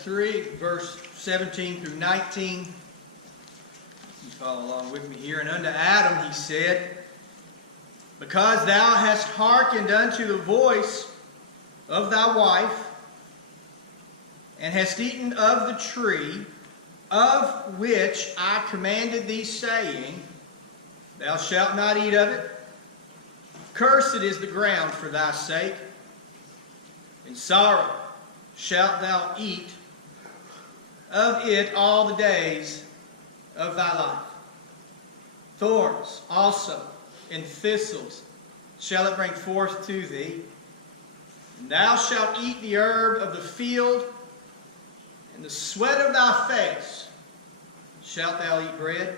3, verse 17 through 19. You follow along with me here. And unto Adam he said, Because thou hast hearkened unto the voice of thy wife, and hast eaten of the tree of which I commanded thee, saying, Thou shalt not eat of it. Cursed is the ground for thy sake. In sorrow shalt thou eat of it all the days of thy life. Thorns also and thistles shall it bring forth to thee. And thou shalt eat the herb of the field, and the sweat of thy face shalt thou eat bread,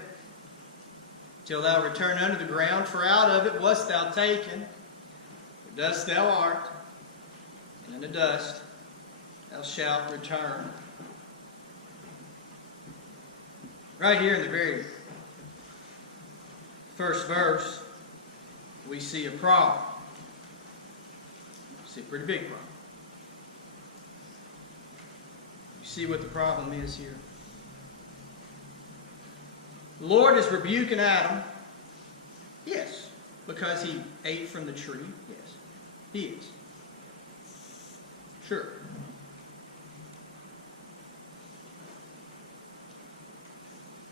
till thou return unto the ground, for out of it wast thou taken. For dust thou art, and unto dust thou shalt return. Right here in the very first verse, we see a problem. We see a pretty big problem. You see what the problem is here. The Lord is rebuking Adam. Yes, because he ate from the tree. Yes, he is. Sure.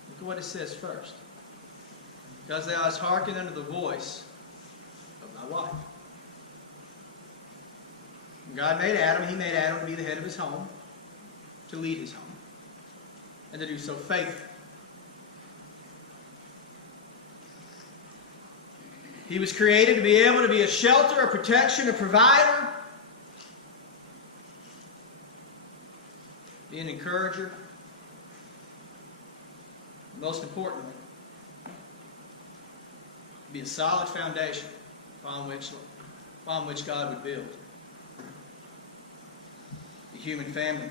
Look at what it says first. Because thou hast hearkened unto the voice of thy wife. When God made Adam, he made Adam to be the head of his home, to lead his home, and to do so faithfully. He was created to be able to be a shelter, a protection, a provider, be an encourager, and most importantly, be a solid foundation upon which God would build the human family.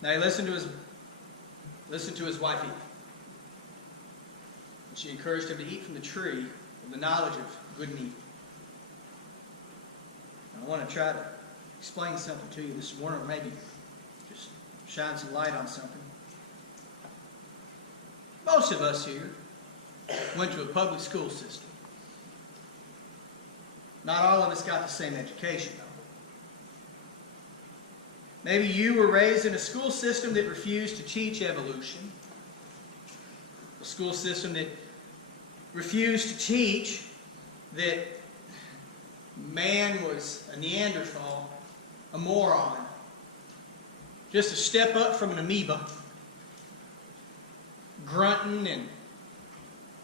Now he listened to his wife Eve. She encouraged him to eat from the tree of the knowledge of good and evil. And I want to try to explain something to you this morning, or maybe just shine some light on something. Most of us here went to a public school system. Not all of us got the same education, though. Maybe you were raised in a school system that refused to teach evolution. A school system that refused to teach that man was a Neanderthal, a moron, just a step up from an amoeba, grunting and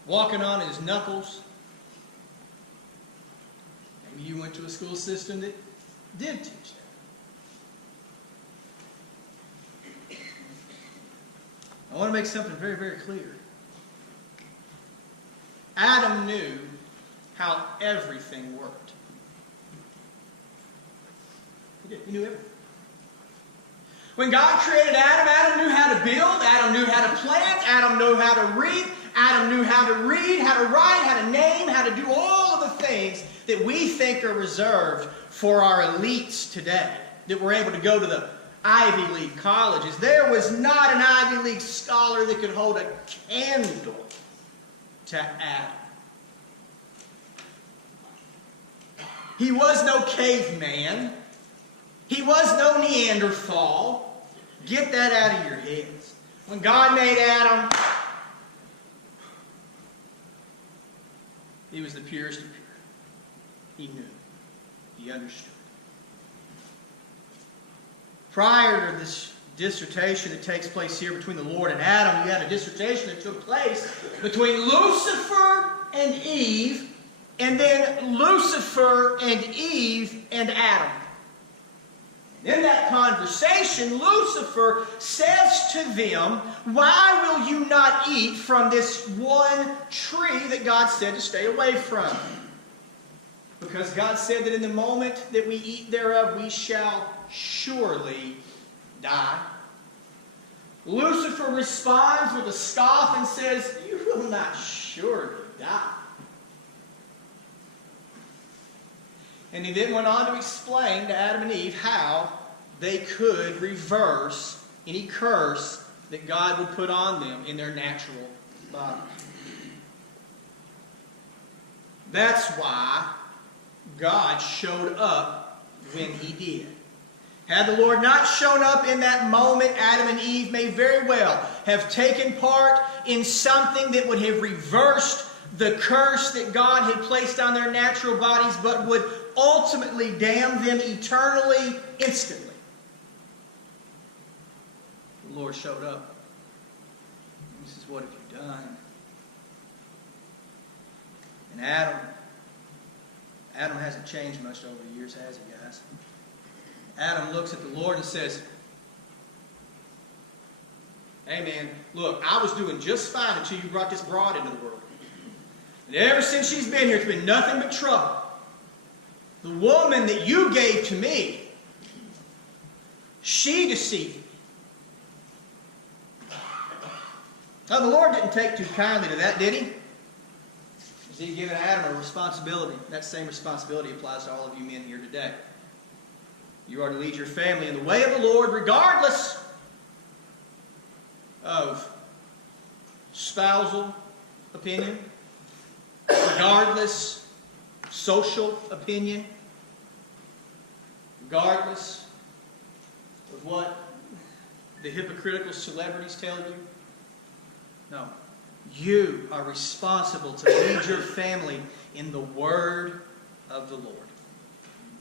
walking on his knuckles. Maybe you went to a school system that did teach that. I want to make something very, very clear. Adam knew how everything worked. He did. He knew everything. When God created Adam, Adam knew how to build, Adam knew how to plant, Adam knew how to read, Adam knew how to read, how to write, how to name, how to do all of the things that we think are reserved for our elites today, that were able to go to the Ivy League colleges. There was not an Ivy League scholar that could hold a candle to Adam. He was no caveman. He was no Neanderthal. Get that out of your heads. When God made Adam, he was the purest of pure. He knew. He understood. Prior to this dissertation that takes place here between the Lord and Adam, you had a dissertation that took place between Lucifer and Eve, and then Lucifer and Eve and Adam. In that conversation, Lucifer says to them, why will you not eat from this one tree that God said to stay away from? Because God said that in the moment that we eat thereof, we shall surely die. Lucifer responds with a scoff and says, you will not surely die. And he then went on to explain to Adam and Eve how they could reverse any curse that God would put on them in their natural body. That's why God showed up when He did. Had the Lord not shown up in that moment, Adam and Eve may very well have taken part in something that would have reversed the curse that God had placed on their natural bodies, but would ultimately damn them eternally, instantly. The Lord showed up. He says, "What have you done?" And Adam hasn't changed much over the years, has he, guys? Adam looks at the Lord and says, "Hey man, look, I was doing just fine until you brought this broad into the world. And ever since she's been here, it's been nothing but trouble. The woman that you gave to me, she deceived me." Now, the Lord didn't take too kindly to that, did He? He given Adam a responsibility. That same responsibility applies to all of you men here today. You are to lead your family in the way of the Lord, regardless of spousal opinion, regardless social opinion, regardless of what the hypocritical celebrities tell you. No. You are responsible to lead your family in the word of the Lord.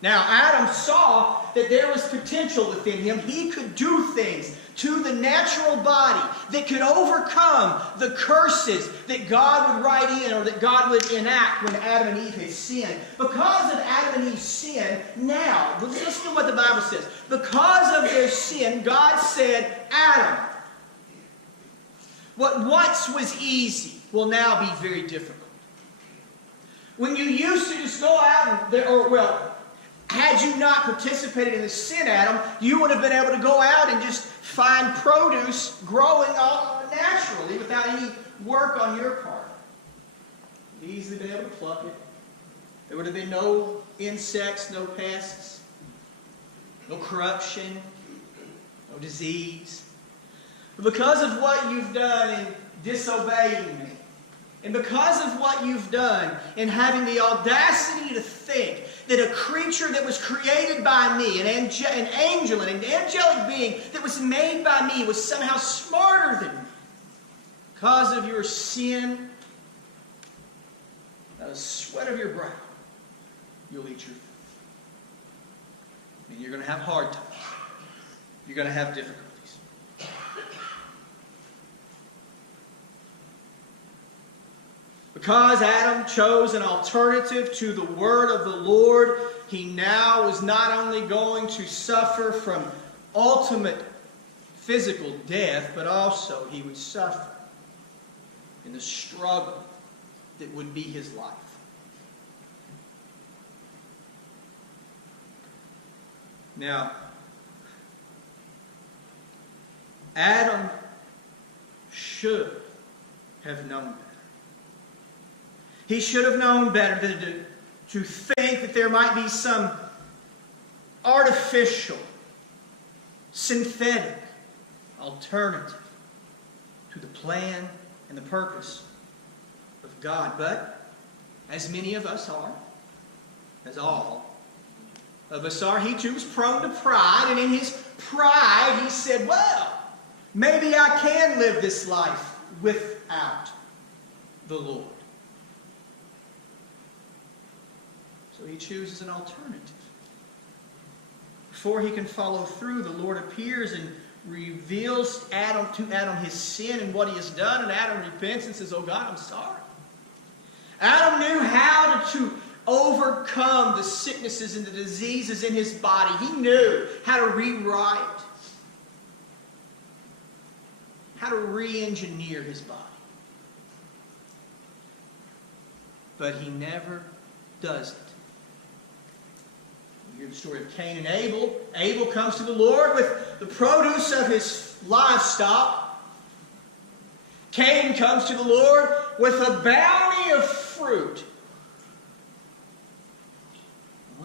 Now, Adam saw that there was potential within him. He could do things to the natural body that could overcome the curses that God would write in or that God would enact when Adam and Eve had sinned. Because of Adam and Eve's sin, now, listen to what the Bible says. Because of their sin, God said, "Adam, what once was easy will now be very difficult." When you used to just go out and, had you not participated in the sin, Adam, you would have been able to go out and just find produce growing all naturally without any work on your part. You'd easily been able to pluck it. There would have been no insects, no pests, no corruption, no disease. But because of what you've done in disobeying me, and because of what you've done in having the audacity to think that a creature that was created by me, an angel, an angelic being that was made by me, was somehow smarter than me, because of your sin, out of the sweat of your brow, you'll eat your food. And you're going to have hard times. You're going to have difficulties. Because Adam chose an alternative to the word of the Lord, he now was not only going to suffer from ultimate physical death, but also he would suffer in the struggle that would be his life. Now, Adam should have known better. He should have known better than to think that there might be some artificial, synthetic alternative to the plan and the purpose of God. But, as many of us are, as all of us are, he too was prone to pride, and in his pride he said, well, maybe I can live this life without the Lord. So he chooses an alternative. Before he can follow through, the Lord appears and reveals to Adam his sin and what he has done, and Adam repents and says, "Oh God, I'm sorry." Adam knew how to overcome the sicknesses and the diseases in his body. He knew how to rewrite, how to re-engineer his body. But he never does it. You hear the story of Cain and Abel. Abel comes to the Lord with the produce of his livestock. Cain comes to the Lord with a bounty of fruit.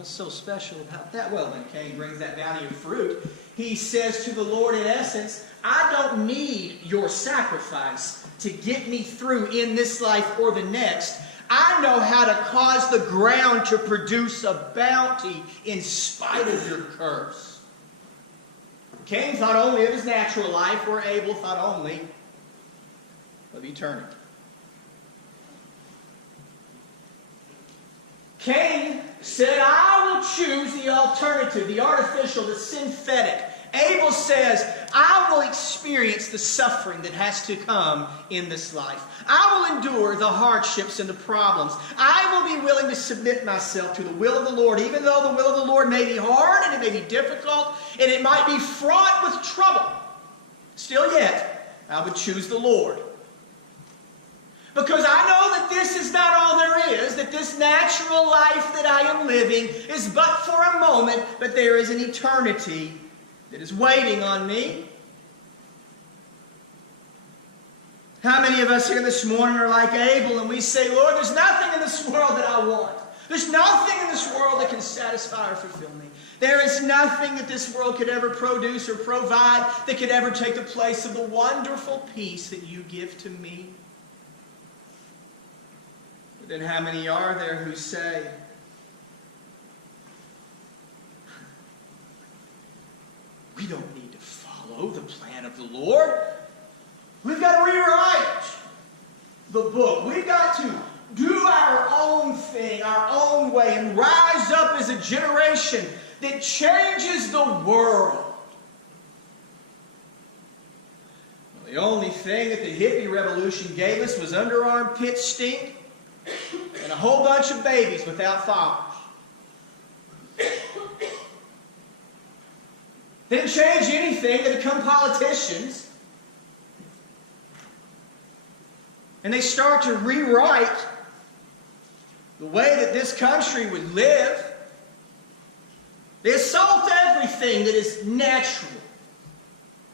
What's so special about that? Well, when Cain brings that bounty of fruit, he says to the Lord, in essence, I don't need your sacrifice to get me through in this life or the next. I know how to cause the ground to produce a bounty in spite of your curse. Cain thought only of his natural life, where Abel thought only of eternity. Cain said, I will choose the alternative, the artificial, the synthetic. Abel says, I will experience the suffering that has to come in this life. I will endure the hardships and the problems. I will be willing to submit myself to the will of the Lord, even though the will of the Lord may be hard and it may be difficult and it might be fraught with trouble. Still yet, I would choose the Lord. Because I know that this is not all there is, that this natural life that I am living is but for a moment, but there is an eternity that is waiting on me. How many of us here this morning are like Abel and we say, Lord, there's nothing in this world that I want. There's nothing in this world that can satisfy or fulfill me. There is nothing that this world could ever produce or provide that could ever take the place of the wonderful peace that you give to me. But then how many are there who say, we don't need to follow the plan of the Lord. We've got to rewrite the book. We've got to do our own thing, our own way, and rise up as a generation that changes the world. Well, the only thing that the hippie revolution gave us was underarm pit stink and a whole bunch of babies without fathers. They didn't change anything. They become politicians. And they start to rewrite the way that this country would live. They assault everything that is natural.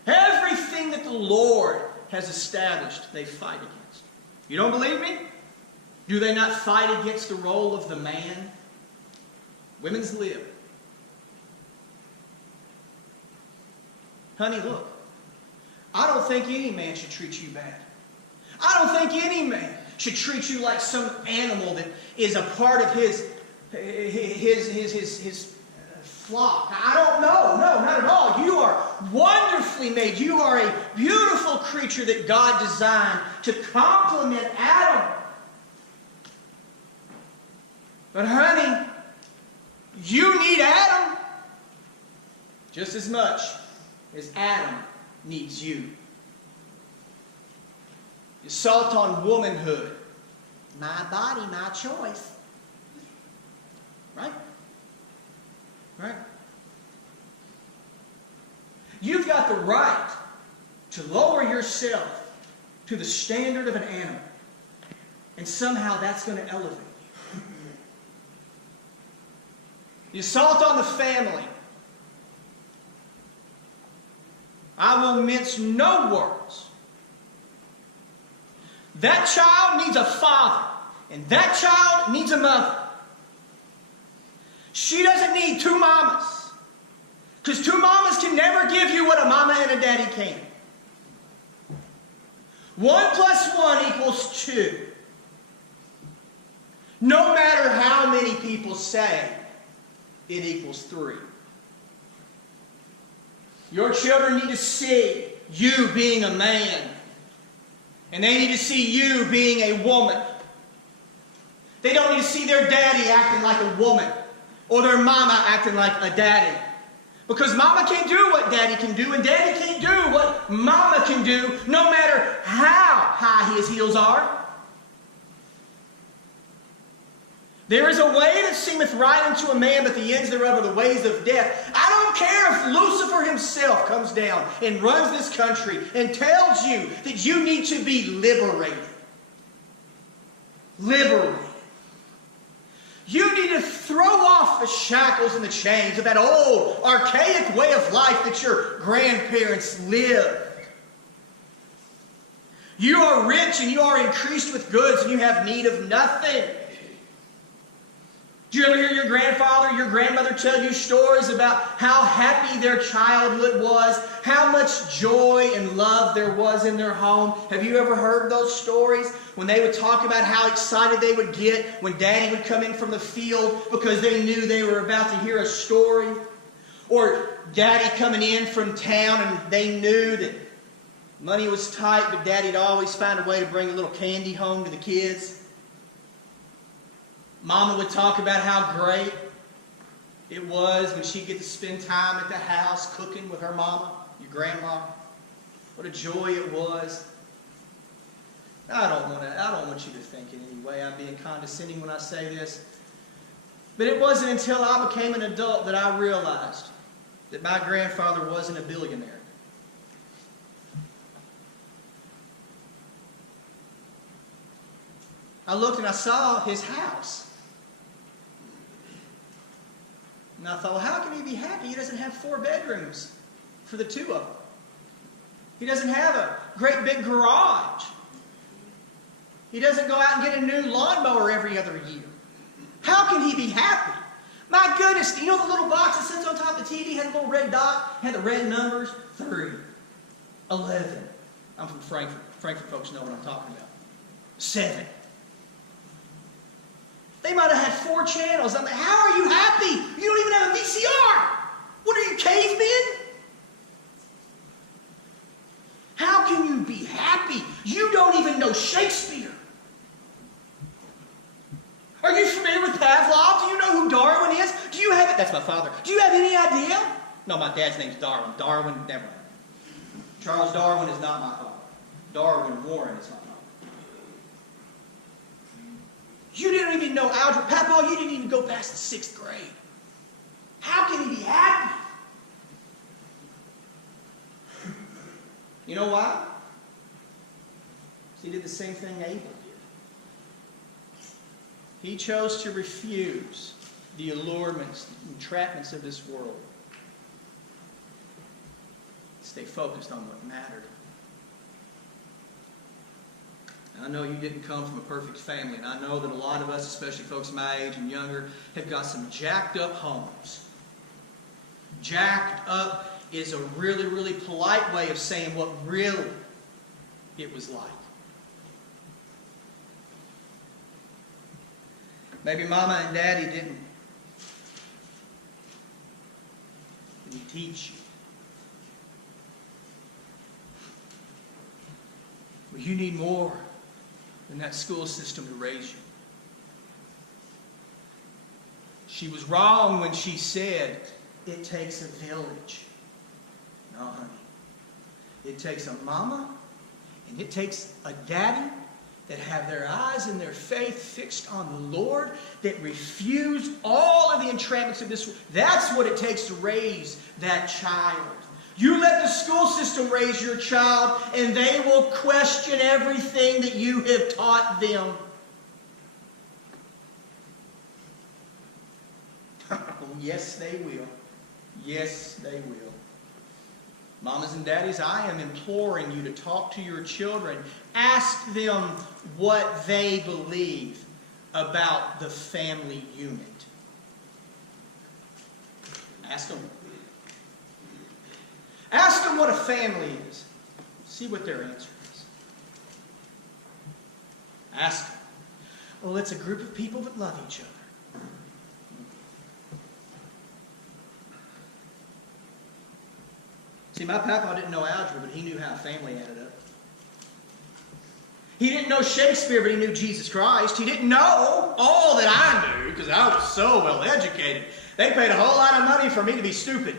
Everything that the Lord has established, they fight against. You don't believe me? Do they not fight against the role of the man? Women's lib. Honey, look. I don't think any man should treat you bad. I don't think any man should treat you like some animal that is a part of his flock. I don't know. No, not at all. You are wonderfully made. You are a beautiful creature that God designed to complement Adam. But honey, you need Adam just as much as Adam needs you. You assault on womanhood. My body, my choice. Right? Right? You've got the right to lower yourself to the standard of an animal. And somehow that's going to elevate you. You assault on the family. I will mince no words. That child needs a father, and that child needs a mother. She doesn't need two mamas, because two mamas can never give you what a mama and a daddy can. 1 + 1 = 2. No matter how many people say it equals 3. Your children need to see you being a man. And they need to see you being a woman. They don't need to see their daddy acting like a woman or their mama acting like a daddy. Because mama can't do what daddy can do, and daddy can't do what mama can do, no matter how high his heels are. There is a way that seemeth right unto a man, but the ends thereof are the ways of death. I don't care if Lucifer himself comes down and runs this country and tells you that you need to be liberated. Liberated. You need to throw off the shackles and the chains of that old, archaic way of life that your grandparents lived. You are rich and you are increased with goods and you have need of nothing. Do you ever hear your grandfather, your grandmother tell you stories about how happy their childhood was, how much joy and love there was in their home? Have you ever heard those stories? When they would talk about how excited they would get when Daddy would come in from the field because they knew they were about to hear a story? Or Daddy coming in from town and they knew that money was tight, but Daddy'd always find a way to bring a little candy home to the kids. Mama would talk about how great it was when she'd get to spend time at the house cooking with her mama, your grandma. What a joy it was. I don't want you to think in any way I'm being condescending when I say this. But it wasn't until I became an adult that I realized that my grandfather wasn't a billionaire. I looked and I saw his house. And I thought, well, how can he be happy? He doesn't have 4 bedrooms for the 2 of them. He doesn't have a great big garage. He doesn't go out and get a new lawnmower every other year. How can he be happy? My goodness, you know the little box that sits on top of the TV, had a little red dot, had the red numbers? 3, 11. I'm from Frankfurt. Frankfurt folks know what I'm talking about. 7. They might have had 4 channels. I'm like, how are you happy? You don't even have a VCR. What are you, cavemen? How can you be happy? You don't even know Shakespeare. Are you familiar with Pavlov? Do you know who Darwin is? Do you have it? That's my father. Do you have any idea? No, my dad's name's Darwin. Darwin, never. Charles Darwin is not my father. Darwin Warren is my father. You didn't even know algebra. Papa, you didn't even go past the 6th grade. How can he be happy? You know why? He did the same thing Abel did. He chose to refuse the allurements, the entrapments of this world. Stay focused on what mattered. I know you didn't come from a perfect family, and I know that a lot of us, especially folks my age and younger, have got some jacked up homes. Jacked up is a really, really polite way of saying what really it was like. Maybe Mama and Daddy didn't teach you. But you need more than that school system to raise you. She was wrong when she said, it takes a village. No, honey. It takes a mama and it takes a daddy that have their eyes and their faith fixed on the Lord, that refuse all of the entrapments of this world. That's what it takes to raise that child. You let the school system raise your child, and they will question everything that you have taught them. Yes, they will. Yes, they will. Mamas and daddies, I am imploring you to talk to your children. Ask them what they believe about the family unit. Ask them. Ask them what a family is. See what their answer is. Ask them. Well, it's a group of people that love each other. See, my papa didn't know algebra, but he knew how a family added up. He didn't know Shakespeare, but he knew Jesus Christ. He didn't know all that I knew, because I was so well educated. They paid a whole lot of money for me to be stupid.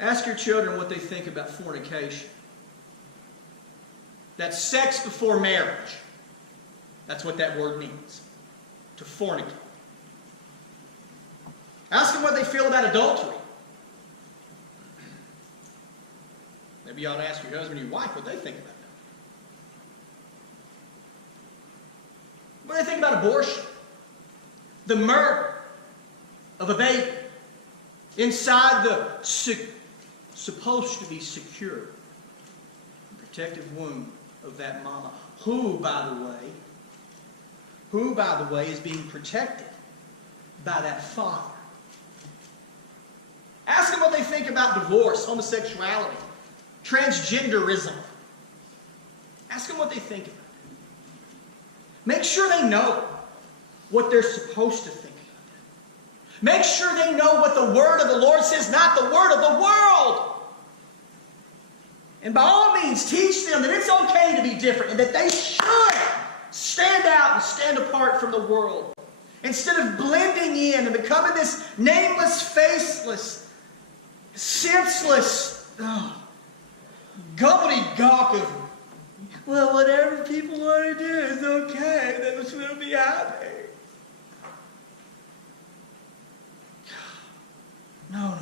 Ask your children what they think about fornication. That's sex before marriage. That's what that word means. To fornicate. Ask them what they feel about adultery. Maybe you ought to ask your husband or your wife what they think about that. What do they think about abortion? The murder of a baby inside the supposed to be secure and protective womb of that mama. Who, by the way, is being protected by that father. Ask them what they think about divorce, homosexuality, transgenderism. Ask them what they think about it. Make sure they know what they're supposed to think about it. Make sure they know what the word of the Lord says, not the word of the world. And by all means, teach them that it's okay to be different and that they should stand out and stand apart from the world. Instead of blending in and becoming this nameless, faceless, senseless gobbledygook of, well, whatever people want to do is okay. They just want to be happy. No.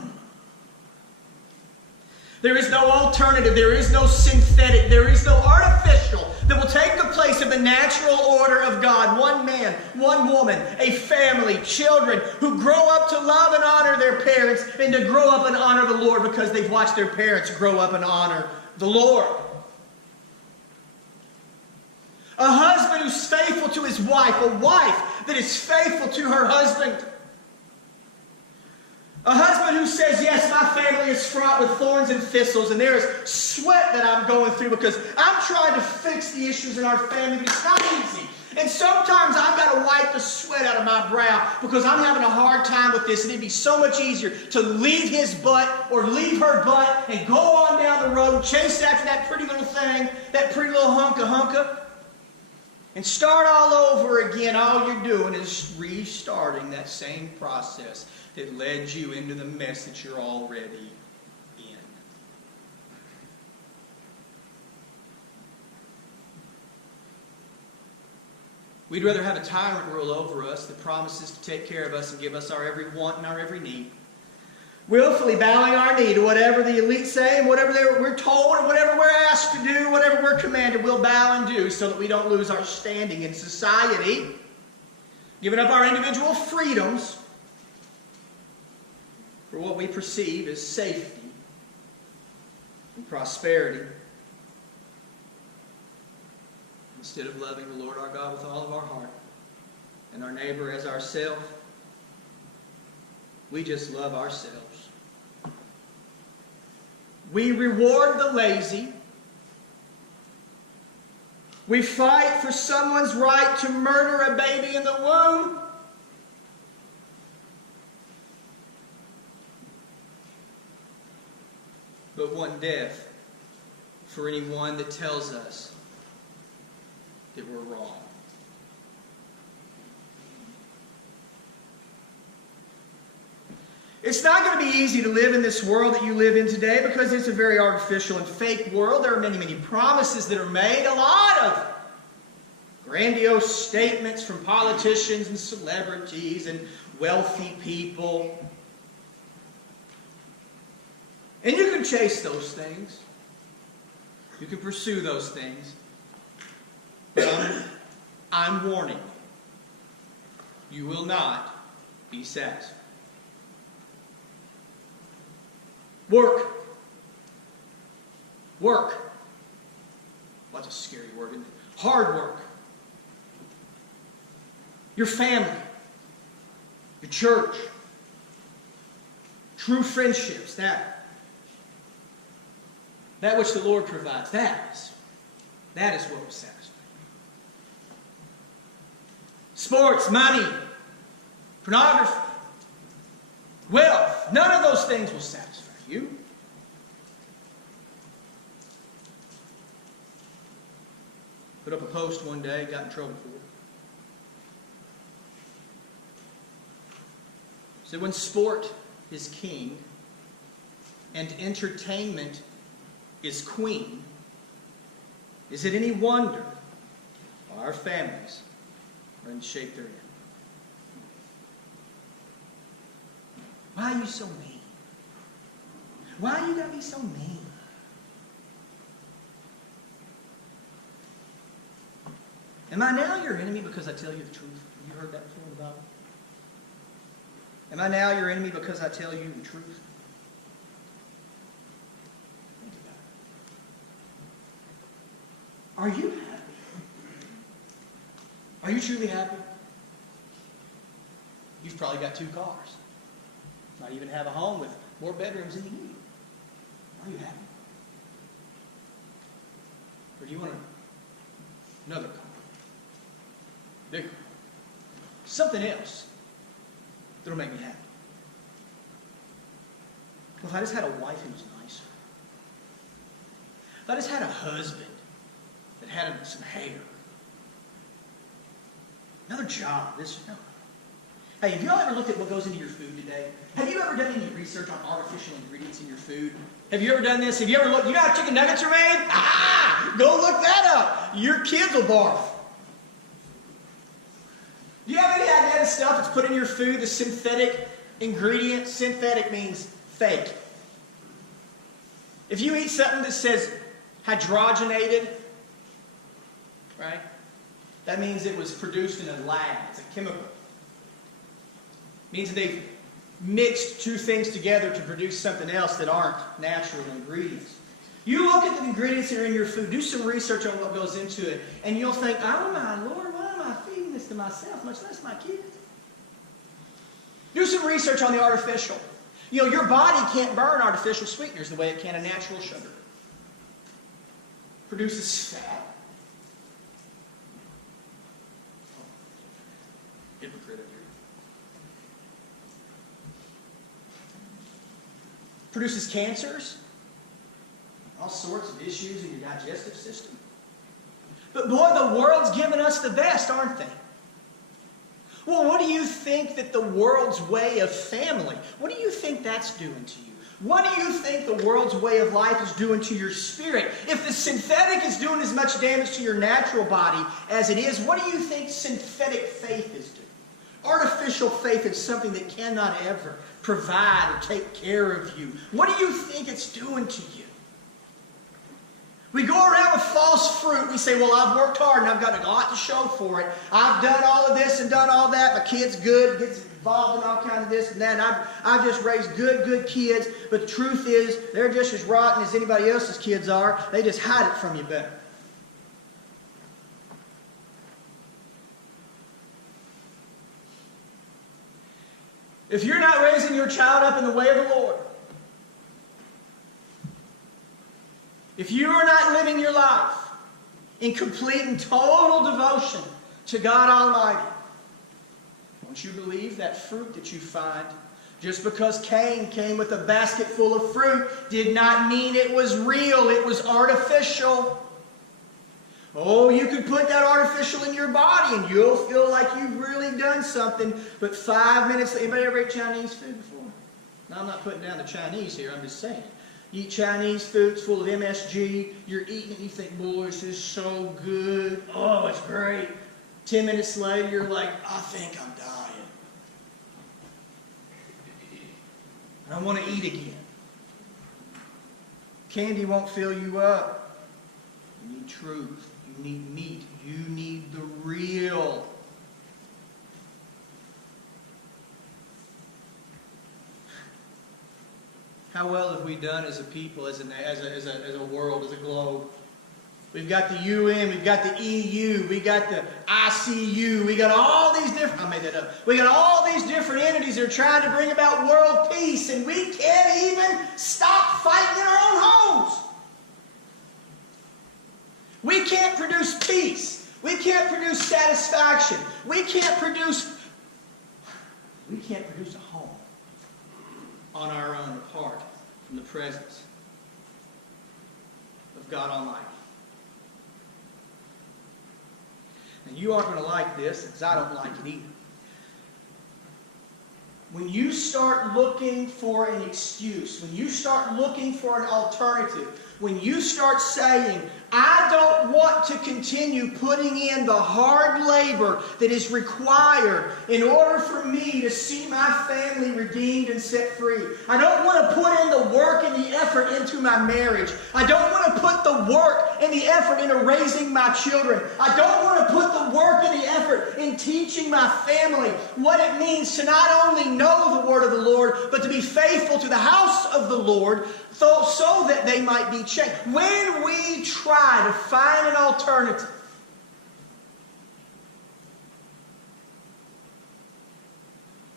There is no alternative. There is no synthetic. There is no artificial that will take the place of the natural order of God. One man, one woman, a family, children who grow up to love and honor their parents and to grow up and honor the Lord because they've watched their parents grow up and honor the Lord. A husband who's faithful to his wife. A wife that is faithful to her husband. A husband who says, yes, my family is fraught with thorns and thistles, and there is sweat that I'm going through because I'm trying to fix the issues in our family, but it's not easy. And sometimes I've got to wipe the sweat out of my brow because I'm having a hard time with this, and it'd be so much easier to leave his butt or leave her butt and go on down the road and chase after that pretty little thing, that pretty little hunka, and start all over again. All you're doing is restarting that same process that led you into the mess that you're already in. We'd rather have a tyrant rule over us that promises to take care of us and give us our every want and our every need. Willfully bowing our knee to whatever the elite say and whatever we're told and whatever we're asked to do, whatever we're commanded, we'll bow and do so that we don't lose our standing in society. Giving up our individual freedoms for what we perceive as safety and prosperity, instead of loving the Lord our God with all of our heart and our neighbor as ourselves. We just love ourselves. We reward the lazy. We fight for someone's right to murder a baby in the womb. But one death for anyone that tells us that we're wrong. It's not going to be easy to live in this world that you live in today because it's a very artificial and fake world. There are many, many promises that are made, a lot of grandiose statements from politicians and celebrities and wealthy people. And you can chase those things. You can pursue those things. But I'm warning you, you will not be satisfied. Work. Work. What's a scary word, isn't it? Hard work. Your family. Your church. True friendships. That which the Lord provides. That is what will satisfy. Sports, money, pornography, wealth. None of those things will satisfy you. Put up a post one day, got in trouble for it. So when sport is king and entertainment is queen, is it any wonder why our families are in the shape they're in? Why are you so mean? Why are you going to be so mean? Am I now your enemy because I tell you the truth? Have you heard that before in the Bible? Am I now your enemy because I tell you the truth? Think about Are you happy? Are you truly happy? You've probably got 2 cars. Might even have a home with more bedrooms than you need. Are you happy? Or do you want another car? Bigger? Something else that'll make me happy. Well, if I just had a wife who was nicer. If I just had a husband that had some hair. Another job. Hey, have you all ever looked at what goes into your food today? Have you ever done any research on artificial ingredients in your food? Have you ever done this? Have you ever looked? You know how chicken nuggets are made? Go look that up. Your kids will barf. Do you have any idea the stuff that's put in your food, the synthetic ingredients? Synthetic means fake. If you eat something that says hydrogenated, right? That means it was produced in a lab. It's a chemical. It means they've mixed 2 things together to produce something else that aren't natural ingredients. You look at the ingredients that are in your food, do some research on what goes into it, and you'll think, oh my Lord, why am I feeding this to myself, much less my kids? Do some research on the artificial. You know, your body can't burn artificial sweeteners the way it can a natural sugar. Produces fat. Hypocrite here. Produces cancers. All sorts of issues in your digestive system. But boy, the world's given us the best, aren't they? Well, what do you think that the world's way of family, what do you think that's doing to you? What do you think the world's way of life is doing to your spirit? If the synthetic is doing as much damage to your natural body as it is, what do you think synthetic faith is doing? Artificial faith is something that cannot ever provide or take care of you. What do you think it's doing to you? We go around with false fruit. We say, well, I've worked hard and I've got a lot to show for it. I've done all of this and done all that. My kid's good, gets involved in all kinds of this and that. And I've just raised good kids. But the truth is, they're just as rotten as anybody else's kids are. They just hide it from you better. If you're not raising your child up in the way of the Lord, if you are not living your life in complete and total devotion to God Almighty, don't you believe that fruit that you find, just because Cain came with a basket full of fruit, did not mean it was real, it was artificial. Oh, you could put that artificial in your body and you'll feel like you've really done something, but 5 minutes, anybody ever ate Chinese food before? Now, I'm not putting down the Chinese here, I'm just saying. You eat Chinese food, it's full of MSG, you're eating it and you think, boy, this is so good. Oh, it's great. 10 minutes later, you're like, I think I'm dying. I don't want to eat again. Candy won't fill you up. You need truth. You need meat. You need the real. How well have we done as a people, as a world, as a globe? We've got the UN, we've got the EU, we got the ICU, we got all these different, I made that up. We got all these different entities that are trying to bring about world peace, and we can't even stop fighting in our own homes. We can't produce peace. We can't produce satisfaction. We can't produce a home on our own apart from the presence of God Almighty. And you aren't going to like this, because I don't like it either. When you start looking for an excuse, when you start looking for an alternative, when you start saying, I don't want to continue putting in the hard labor that is required in order for me to see my family redeemed and set free. I don't want to put in the work and the effort into my marriage. I don't want to put the work and the effort into raising my children. I don't want to put the work and the effort in teaching my family what it means to not only know the word of the Lord, but to be faithful to the house of the Lord so that they might be changed. When we try to find an alternative,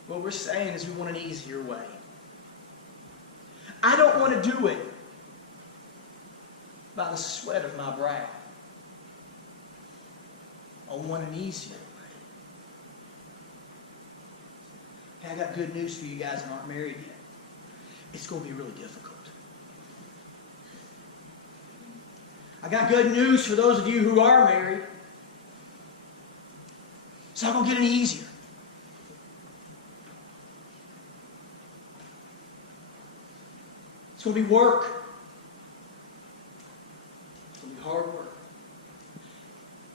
what we're saying is we want an easier way. I don't want to do it by the sweat of my brow. I want an easier way. Hey, I got good news for you guys that aren't married yet. It's going to be really difficult. I got good news for those of you who are married. It's not going to get any easier. It's going to be work. It's going to be hard work.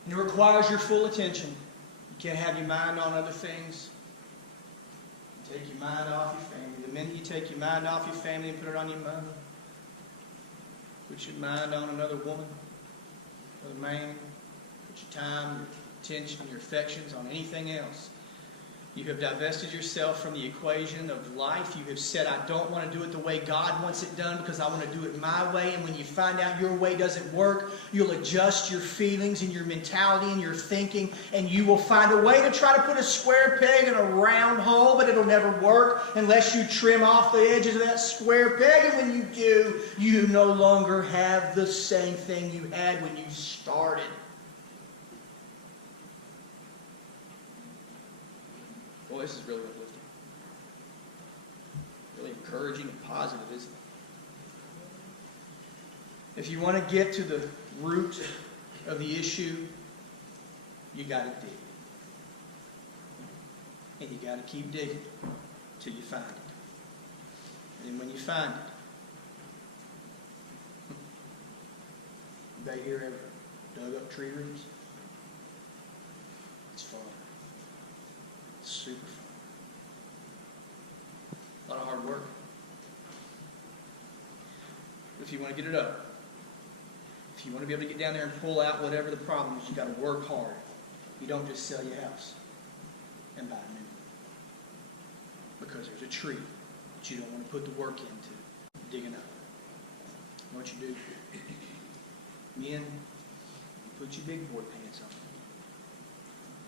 And it requires your full attention. You can't have your mind on other things. You take your mind off your family. The minute you take your mind off your family and put it on your mother, put your mind on another woman, another man, put your time, your attention, your affections on anything else, you have divested yourself from the equation of life. You have said, I don't want to do it the way God wants it done because I want to do it my way. And when you find out your way doesn't work, you'll adjust your feelings and your mentality and your thinking, and you will find a way to try to put a square peg in a round hole, but it'll never work unless you trim off the edges of that square peg. And when you do, you no longer have the same thing you had when you started. Boy, this is really uplifting. Really encouraging and positive, isn't it? If you want to get to the root of the issue, you got to dig. And you got to keep digging till you find it. And then when you find it, anybody here ever dug up tree roots? It's fun. Super fun. A lot of hard work. But if you want to get it up, if you want to be able to get down there and pull out whatever the problem is, you've got to work hard. You don't just sell your house and buy a new one. Because there's a tree that you don't want to put the work into digging up. You know what you do? Men, put your big boy pants on.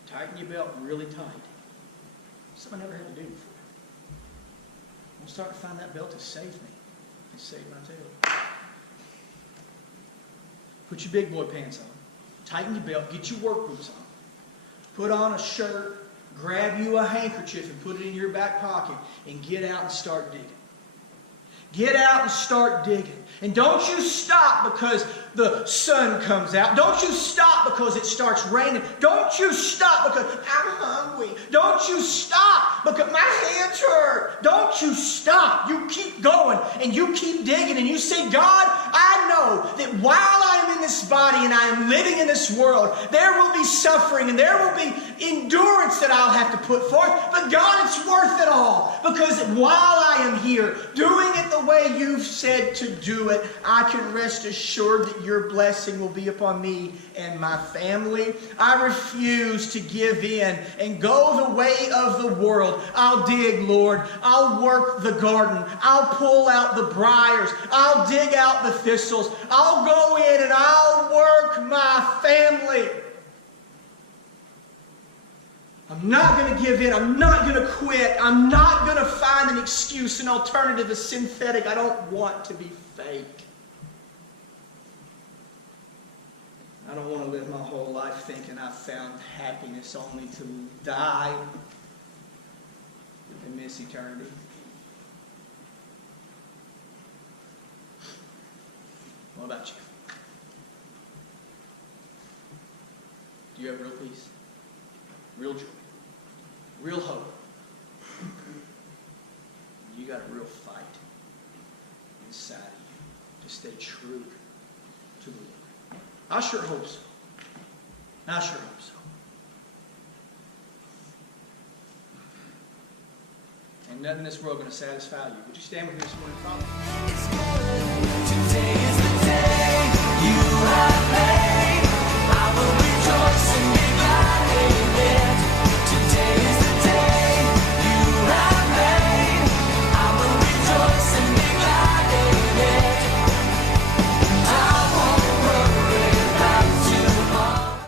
Tighten your belt really tight. Something I never had to do before. I'm starting to find that belt to save me and save my tail. Put your big boy pants on. Tighten your belt. Get your work boots on. Put on a shirt. Grab you a handkerchief and put it in your back pocket and get out and start digging. Get out and start digging. And don't you stop because the sun comes out. Don't you stop because it starts raining. Don't you stop because I'm hungry. Don't you stop because my hands hurt. Don't you stop. You keep going and you keep digging and you say, God, I know that while I am in this body and I am living in this world, there will be suffering and there will be endurance that I'll have to put forth. But God, it's worth it all because while I am here doing it the way you've said to do it, I can rest assured that your blessing will be upon me and my family. I refuse to give in and go the way of the world. I'll dig, Lord. I'll work the garden. I'll pull out the briars. I'll dig out the thistles. I'll go in and I'll work my family. I'm not going to give in. I'm not going to quit. I'm not going to find an excuse, an alternative, a synthetic. I don't want to be fake. I don't want to live my whole life thinking I've found happiness only to die and miss eternity. What about you? Do you have real peace? Real joy? Real hope? You got a real fight inside of you to stay true to the Lord. I sure hope so. I sure hope so. Ain't nothing in this world going to satisfy you. Would you stand with me this morning, Father?